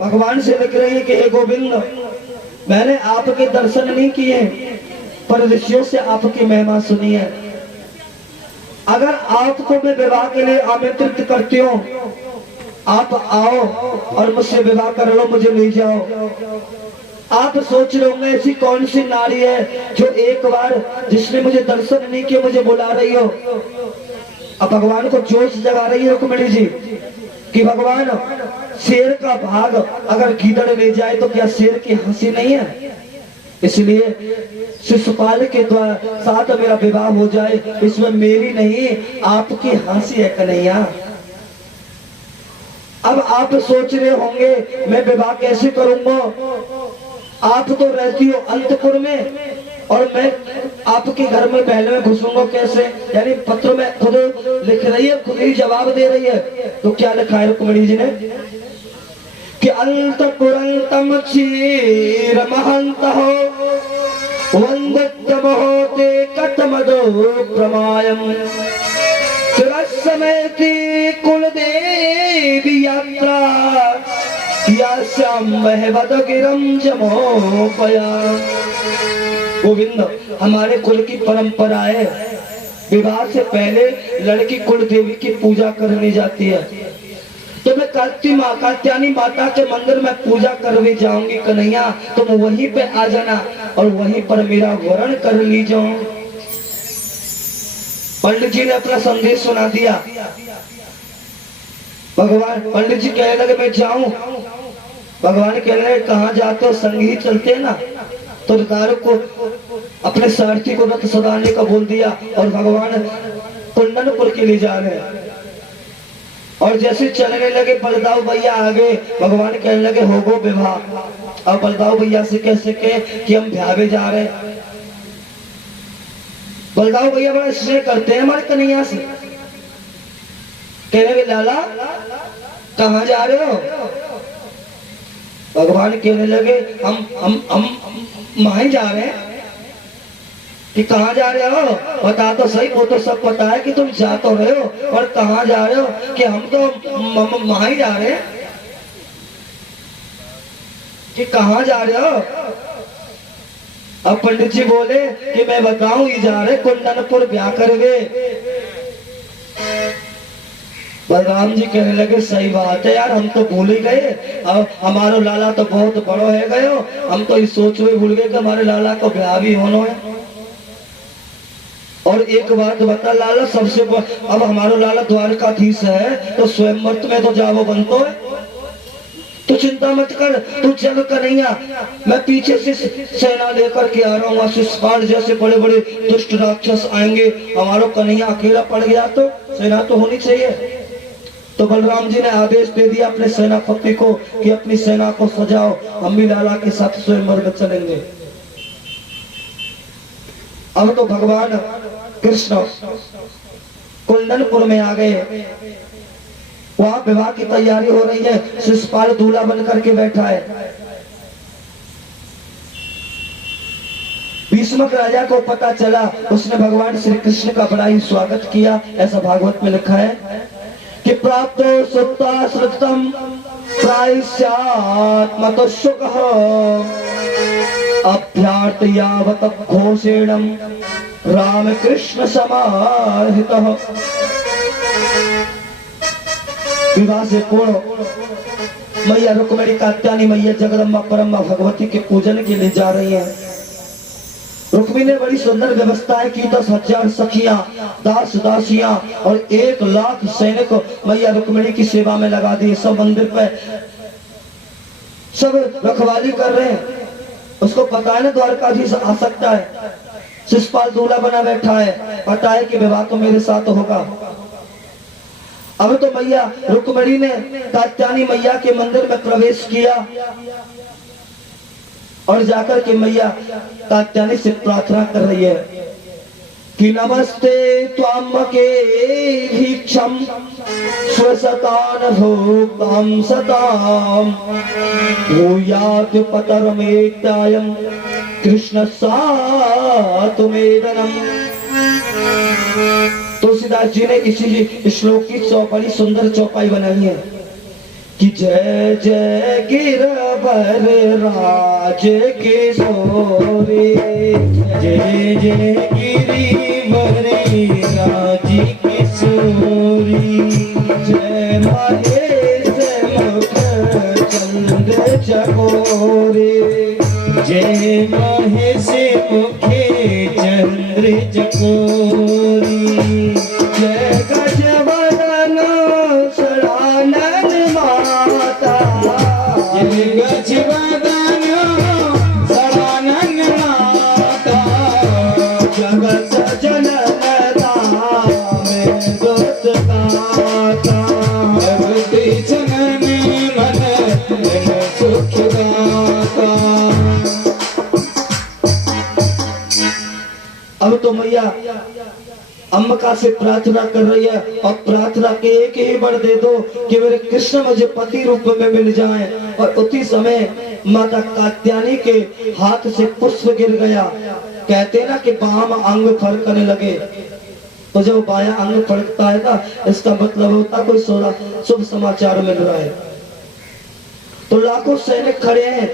भगवान से लिख रही है कि हे गोविंद, मैंने आपके दर्शन नहीं किए पर ऋषियों से आपकी महिमा सुनी है। अगर आपको मैं विवाह के लिए आमंत्रित करती हूँ, आप आओ और मुझसे विवाह कर लो, मुझे ले जाओ। आप सोच रहे होंगे ऐसी कौन सी नारी है जो एक बार जिसने मुझे दर्शन नहीं किया मुझे बुला रही हो। अब भगवान को जोश जगा रही है रुक्मिणी जी कि भगवान, शेर का भाग अगर गीदड़ ले जाए तो क्या शेर की हंसी नहीं है? इसलिए शिशुपाल के द्वारा साथ मेरा विवाह हो जाए, इसमें मेरी नहीं आपकी हंसी है कन्हैया। अब आप सोच रहे होंगे मैं विवाह कैसे करूंगा? आप तो रहती हो अंतपुर में और मैं आपके घर में पहले में घुसूंगा कैसे? यानी पत्र में खुद लिख रही है, खुद ही जवाब दे रही है। तो क्या लिखा है रुक्मिणी जी ने कि अंतपुरंतम क्षीर महंत हो वंदतम होते कतमदो प्रमायम समय की कुल देवी यात्रा गोविंद, हमारे कुल की परंपरा है, विवाह से पहले लड़की कुल देवी की पूजा करनी जाती है। तो मैं कात्यायनी माता के मंदिर में पूजा करने जाऊंगी कन्हैया, तुम वहीं पे आ जाना और वहीं पर मेरा वरण कर लीजो। पंडित जी ने अपना संदेश सुना दिया। भगवान पंडित जी कहने लगे मैं जाऊं। भगवान कह रहे कहाँ जाते हो? संग ही चलते हैं ना। तो रथार को अपने सारथी को रथ सदाने का बोल दिया और भगवान कुंदनपुर के लिए जा रहे हैं। और जैसे चलने लगे बलदाऊ भैया आगे, भगवान कहने लगे हो गो विवाह। अब बलदाऊ भैया से कैसे कहे कि हम ब्याह जा रहे हैं। बलदाऊ भैया बड़ा स्नेह करते हैं हमारे कन्हैया से। कहने लगे लाला कहाँ जा रहे हो? भगवान कहने लगे हम वहीं जा रहे हैं। कि कहाँ जा रहे हो? बता तो सही। वो तो सब पता है कि तुम जा तो रहे हो, और कहाँ जा रहे हो? कि हम तो वहीं जा रहे हैं। कि कहाँ जा रहे हो? अब पंडित जी बोले कि मैं बताऊं, ये जा रहे कुंदनपुर ब्याह करवे। बलराम जी कहने लगे सही बात है यार, हम तो भूल ही गए। अब हमारा लाला तो बहुत बड़ो है गयो, हम तो इस सोच में भूल गए कि हमारे लाला को ब्याह भी होना है। और एक बात बता लाला, सबसे अब हमारा लाला द्वारकाधीश है तो स्वयंवर में तो जावो बनतो है। तू चिंता मत कर, तू चल कन्हैया, मैं पीछे से सेना लेकर के आ रहा हूँ। शिशुपाल जैसे बड़े बड़े दुष्ट राक्षस आएंगे, हमारा कन्हैया अकेला पड़ गया तो सेना तो होनी चाहिए। तो बलराम जी ने आदेश दे दिया अपने सेनापति को कि अपनी सेना को सजाओ, हम भी लाला के साथ स्वयंवर में चलेंगे। अब तो भगवान कृष्ण कुंदनपुर में आ गए। वहां विवाह की तैयारी हो रही है। शिशुपाल दूल्हा बन करके बैठा है। भीष्मक राजा को पता चला, उसने भगवान श्री कृष्ण का बड़ा ही स्वागत किया। ऐसा भागवत में लिखा है कि प्राप्त सुता श्रुतम प्रायस्यात्मतो शुकः अभ्यार्थ यावत घोषेणम राम कृष्ण समाहितः। विवाह से पूर्ण मैया रुक्मिणी कात्यायनी मैया जगदम्बा परम्बा भगवती के पूजन के लिए जा रही है। रुक्मिणी ने बड़ी सुंदर व्यवस्थाएं की। 10,000 सखियां, दास दासियां और 1,00,000 सैनिक मैया रुक्मिणी की सेवा में लगा दिए। सब मंदिर पे सब रखवाली कर रहे हैं। उसको पता है ना द्वारकाधीश आ सकता है। शिशुपाल दूल्हा बना बैठा है, पता है कि विवाह तो मेरे साथ होगा। अब तो मैया रुक्मिणी ने कात्यायनी मैया के मंदिर में प्रवेश किया और जाकर के मैया कात्यायनी से प्रार्थना कर रही है कि नमस्ते त्वाम के भीक्षम स्वसतान भोक्ताम सताम भूयात् पतरमेत्यायम कृष्ण सातुमेदनम। तुलसीदास जी ने इसी श्लोक की बड़ी सुंदर चौपाई बनाई है। कि जय जय गिरवर राज किशोरी, जय जय गिरिवर राज किशोरी, जय महेश मुख चंद्र चकोरी, जय महेश मुखे चंद्र चकोरी, जय गजवदन सदानंद माता, जय गजवदन सदानंद माता, जगत जननता में दोत गाता, जगत जनन मन सुख दाता। अब तो मैया अम्बिका से प्रार्थना कर रही है और प्रार्थना के एक ही वर दे दो कि मेरे कृष्ण मुझे पति रूप में मिल जाएं। और उसी समय माता कात्यायनी के हाथ से पुष्प गिर गया। कहते ना कि बाम अंग फड़कने लगे, तो जब बाया अंग फड़कता है ना, इसका मतलब होता कोई शुभ समाचार मिल रहा है। तो लाखों सैनिक खड़े हैं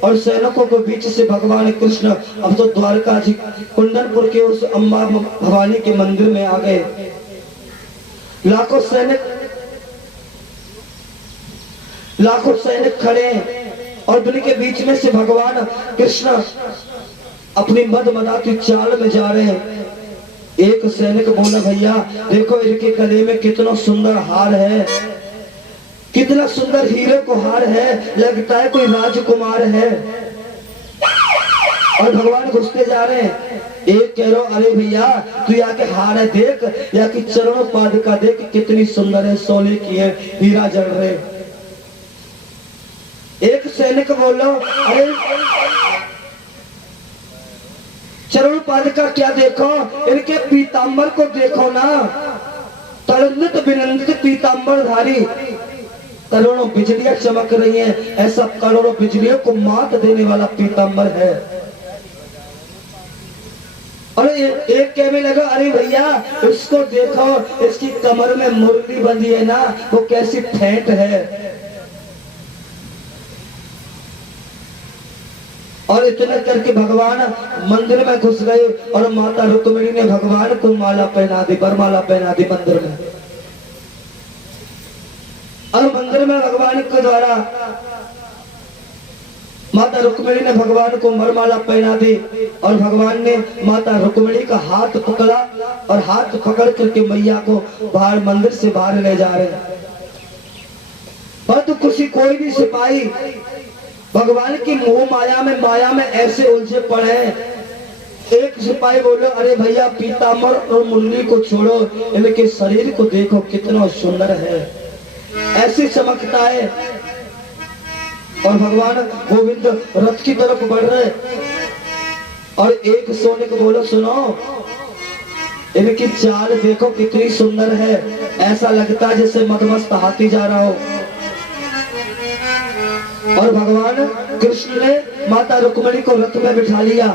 और सैनिकों के बीच से भगवान कृष्ण अब तो द्वारका जी कुंदनपुर के उस अम्बा भवानी के मंदिर में आ गए। लाखों सैनिक खड़े हैं और उनके बीच में से भगवान कृष्ण अपनी मदमदाती चाल में जा रहे हैं। एक सैनिक बोला, भैया देखो इनके गले में कितना सुंदर हार है, कितना सुंदर हीरे को हार है, लगता है कोई राजकुमार है। और भगवान घुसते जा रहे हैं। एक कह रहा, अरे भैया तू या के हार है देख, या कि चरणों पादुका देख कितनी सुंदर है, सोने की है, हीरा जड़ रहे। एक सैनिक बोलो, अरे चरण पादुका क्या देखो, इनके पीतांबर को देखो ना, तड़ित विनंदित पीतांबर धारी, करोड़ों बिजलियां चमक रही हैं, ऐसा करोड़ों बिजलियों को मात देने वाला पीतांबर है। और एक कहने लगा, अरे भैया इसको देखो, इसकी कमर में मुरली बंधी है ना, वो कैसी फेंट है। और इतना करके भगवान मंदिर में घुस गए और माता रुक्मिणी ने भगवान को माला पहना दी, वरमाला पहना दी मंदिर में। और मंदिर में भगवान के द्वारा माता रुक्मिणी ने भगवान को वरमाला पहना दी और भगवान ने माता रुक्मिणी का हाथ पकड़ा और हाथ पकड़ करके मैया को बाहर मंदिर से बाहर ले जा रहे हैं। परंतु खुशी कोई भी सिपाही भगवान की मोह माया में ऐसे उलझे पड़े हैं। एक सिपाही बोलो, अरे भैया पीतांबर और मुरली को छोड़ो, इनके शरीर को देखो कितना सुंदर है, ऐसी चमकता है। और भगवान गोविंद रथ की तरफ बढ़ रहे और एक सोने को बोलो, सुनो इनकी चाल देखो कितनी सुंदर है, ऐसा लगता है जैसे मदमस्त हाथी जा रहा हो। और भगवान कृष्ण ने माता रुक्मिणी को रथ में बिठा लिया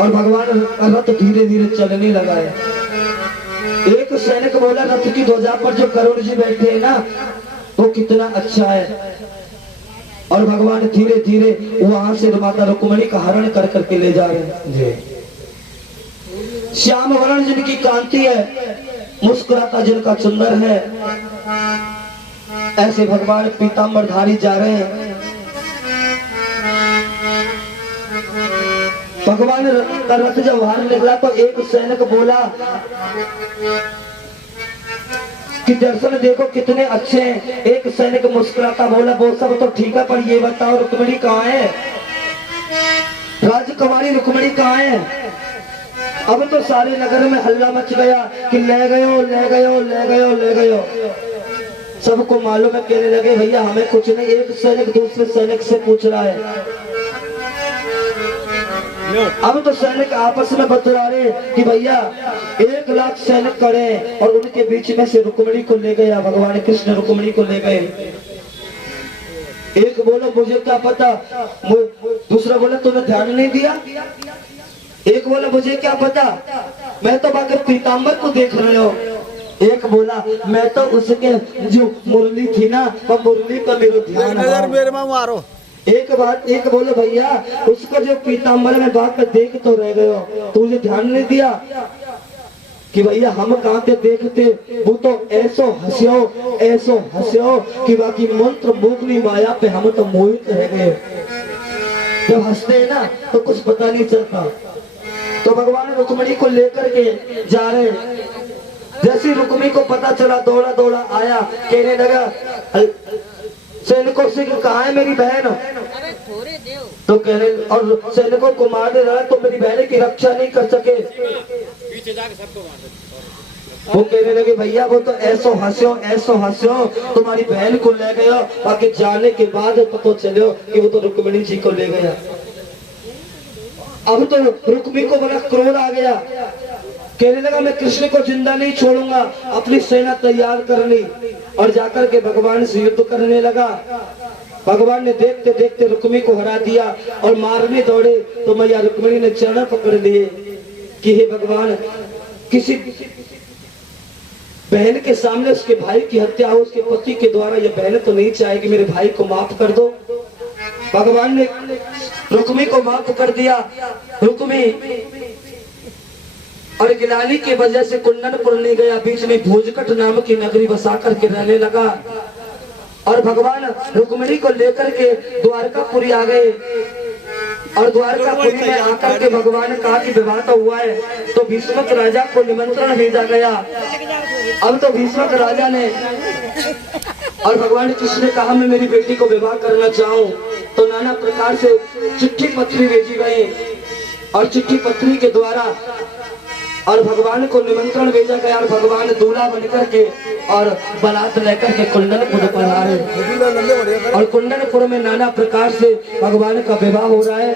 और भगवान रथ धीरे धीरे चलने लगा है। एक सैनिक बोला, रथ की ध्वजा पर जो करुण जी बैठे हैं ना, वो कितना अच्छा है। और भगवान धीरे धीरे वहां से माता रुक्मिणी का हरण कर करके ले जा रहे हैं। श्याम वर्ण जिनकी कांति है, मुस्कुराता जिनका सुंदर है, ऐसे भगवान पीतांबर धारी जा रहे हैं। भगवान का रथ जब बाहर निकला तो एक सैनिक बोला कि दर्शन देखो कितने अच्छे हैं। एक सैनिक मुस्कुराता बोला, वो सब तो ठीक है, पर ये बताओ रुक्मिणी कहाँ है, राजकुमारी रुक्मिणी कहाँ है। अब तो सारे नगर में हल्ला मच गया कि ले गयो ले गयो ले गयो ले गयो। सबको मालूम है, कहने लगे भैया हमें कुछ नहीं। एक सैनिक दूसरे सैनिक से पूछ रहा है। अब तो सैनिक आपस में बतला रहे कि भैया 1 लाख सैनिक खड़े हैं और उनके बीच में से रुक्मिणी को ले गया भगवान कृष्ण, रुक्मिणी को ले गए। एक बोला मुझे क्या पता, दूसरा बोला तूने ध्यान नहीं दिया। एक बोला मुझे क्या पता, मैं तो बाकी पीतांबर को देख रहे हो। एक बोला मैं तो उसके जो मुरली थी ना वो मुरली का मेरे ध्यान आया। मेरे में मारो एक बात एक बोले भैया उसका जो पीताम्बर में बात पे देख तो रह गए हो, तुझे ध्यान नहीं दिया कि भैया हम कहाँ पे देखते, वो तो ऐसो हंस्यो कि बाकी मंत्र मुगली माया पे हम तो मोहित रह गए। जब हंसते हैं ना तो कुछ पता नहीं चलता। तो भगवान रुक्मिणी को लेकर के जा रहे, जैसी रुक्मिणी को पता चला दौड़ा दौड़ा आया, कहने लगा सैनिकों से कहा है मेरी बहन, तो कहने और सैनिकों को मार दे रहा तो मेरी बहन की रक्षा नहीं कर सके। वो कहने लगे भैया वो तो ऐसो हंस्यो तुम्हारी बहन को ले गया, बाकी जाने के बाद पता चलो कि वो तो रुक्मिणी जी को ले गया। अब तो रुक्मिणी को बड़ा क्रोध आ गया, कहने लगा मैं कृष्ण को जिंदा नहीं छोड़ूंगा, अपनी सेना तैयार करनी और जाकर के भगवान से युद्ध करने लगा। भगवान ने देखते देखते रुक्मिणी को हरा दिया और मारने दौड़े तो मैया रुक्मिणी ने चरण पकड़ लिए कि हे भगवान किसी बहन के सामने उसके भाई की हत्या हो, उसके पति के द्वारा, यह बहन तो नहीं चाहेगी, मेरे भाई को माफ कर दो। भगवान ने रुक्मिणी को माफ कर दिया। रुक्मिणी और गिलानी की वजह से कुंडनपुर नहीं गया, बीच में भोजकट नाम की नगरी बसा करके रहने लगा। और भगवान रुक्मिणी को लेकर के द्वारकापुरी आ गए और द्वारकापुरी में आकर के भगवान ने कहा कि विवाह तो हुआ है, तो भीष्मक राजा को निमंत्रण भेजा गया। अब तो भीष्मक राजा ने और भगवान कृष्ण ने कहा मैं मेरी बेटी को विवाह करना चाहूं, तो नाना प्रकार से चिट्ठी पत्री भेजी गई और चिट्ठी पत्री के द्वारा और भगवान को निमंत्रण भेजा गया और भगवान दूल्हा बनकर के और बारात लेकर के कुंडनपुर पर आए और कुंडनपुर में नाना प्रकार से भगवान का विवाह हो रहा है।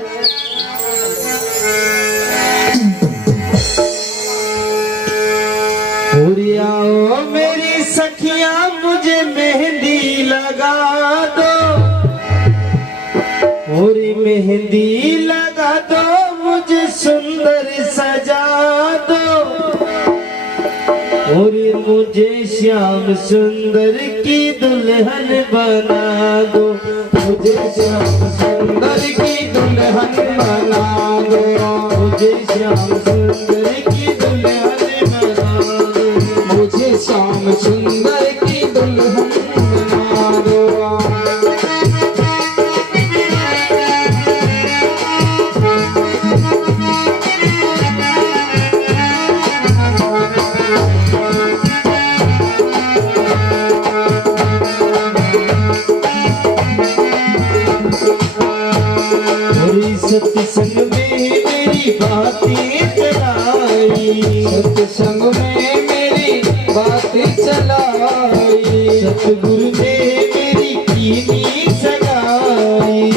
आओ मेरी सखियां मुझे मेहंदी लगा दो, और मेहंदी लगा दो मुझे सुंदर सजा दो, और मुझे श्याम सुंदर की दुल्हन बना दो, मुझे श्याम सुंदर की दुल्हन बना दो, मुझे श्याम सुंदर की दुल्हन बना दो, मुझे श्याम सुंदर की दुल्हन बना दो। सत्संग में मेरी बातें चलाई, सत्संग में मेरी बातें चलाई, सतगुरु ने मेरी कीनी सगाई,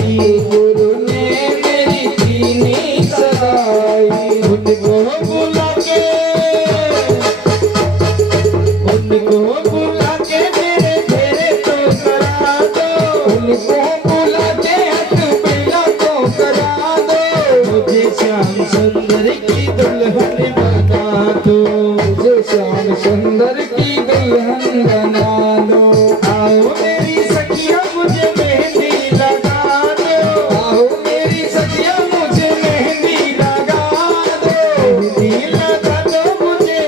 गुरु ने मेरी कीनी सगाई, उनको बुला के मेरे फेरे तो करा दो, उनको बुला के श्याम सुंदर की दुल्हन बना दो, मुझे श्याम सुंदर की दुल्हन बना दो। आओ मेरी सखियां मुझे मेहंदी लगा दो, आओ मेरी सखियां मुझे मेहंदी लगा दो, मेहंदी लगा दो मुझे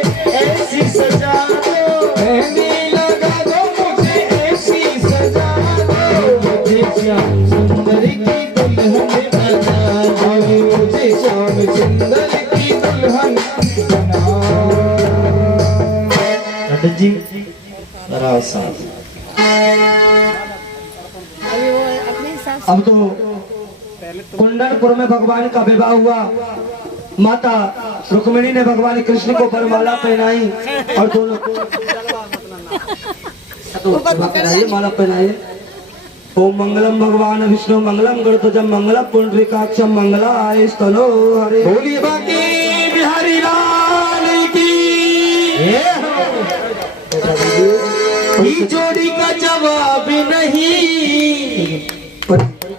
ऐसी सजा दो, मेहंदी लगा दो मुझे ऐसी सजा दो, मुझे श्याम सुंदर की दुल्हन बना दो, मुझे श्याम सुंदर की दुल्हन बना। जी अब तो कुंडनपुर में भगवान का विवाह हुआ। माता रुक्मिणी ने भगवान कृष्ण को वरमाला पहनाई और दोनों पहनाइए माला पहनाइए। ओम मंगलम भगवान विष्णु मंगलम गणपतम मंगलम पुंडरीकाक्षम मंगला आय स्थलो हरे। बोलिए बाकी बिहारी लाल की। जोड़ी का जवाब नहीं।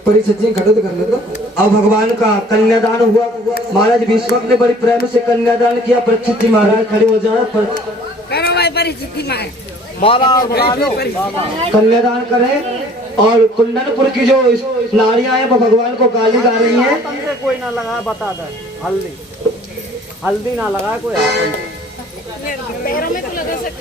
परिस्थितियां घटित कर लेता। अब भगवान का कन्यादान हुआ। महाराज भीष्मक ने बड़ी प्रेम से कन्यादान किया। परीक्षित जी महाराज खड़े हो जाए पर परिस्थिति में है। कन्यादान करें। और कुंदनपुर की जो नारियां हैं वो भगवान को गाली गा रही हैं। से कोई ना लगाए, बता दे। हल्दी ना लगाए कोई। पैरों में तो लगा सकते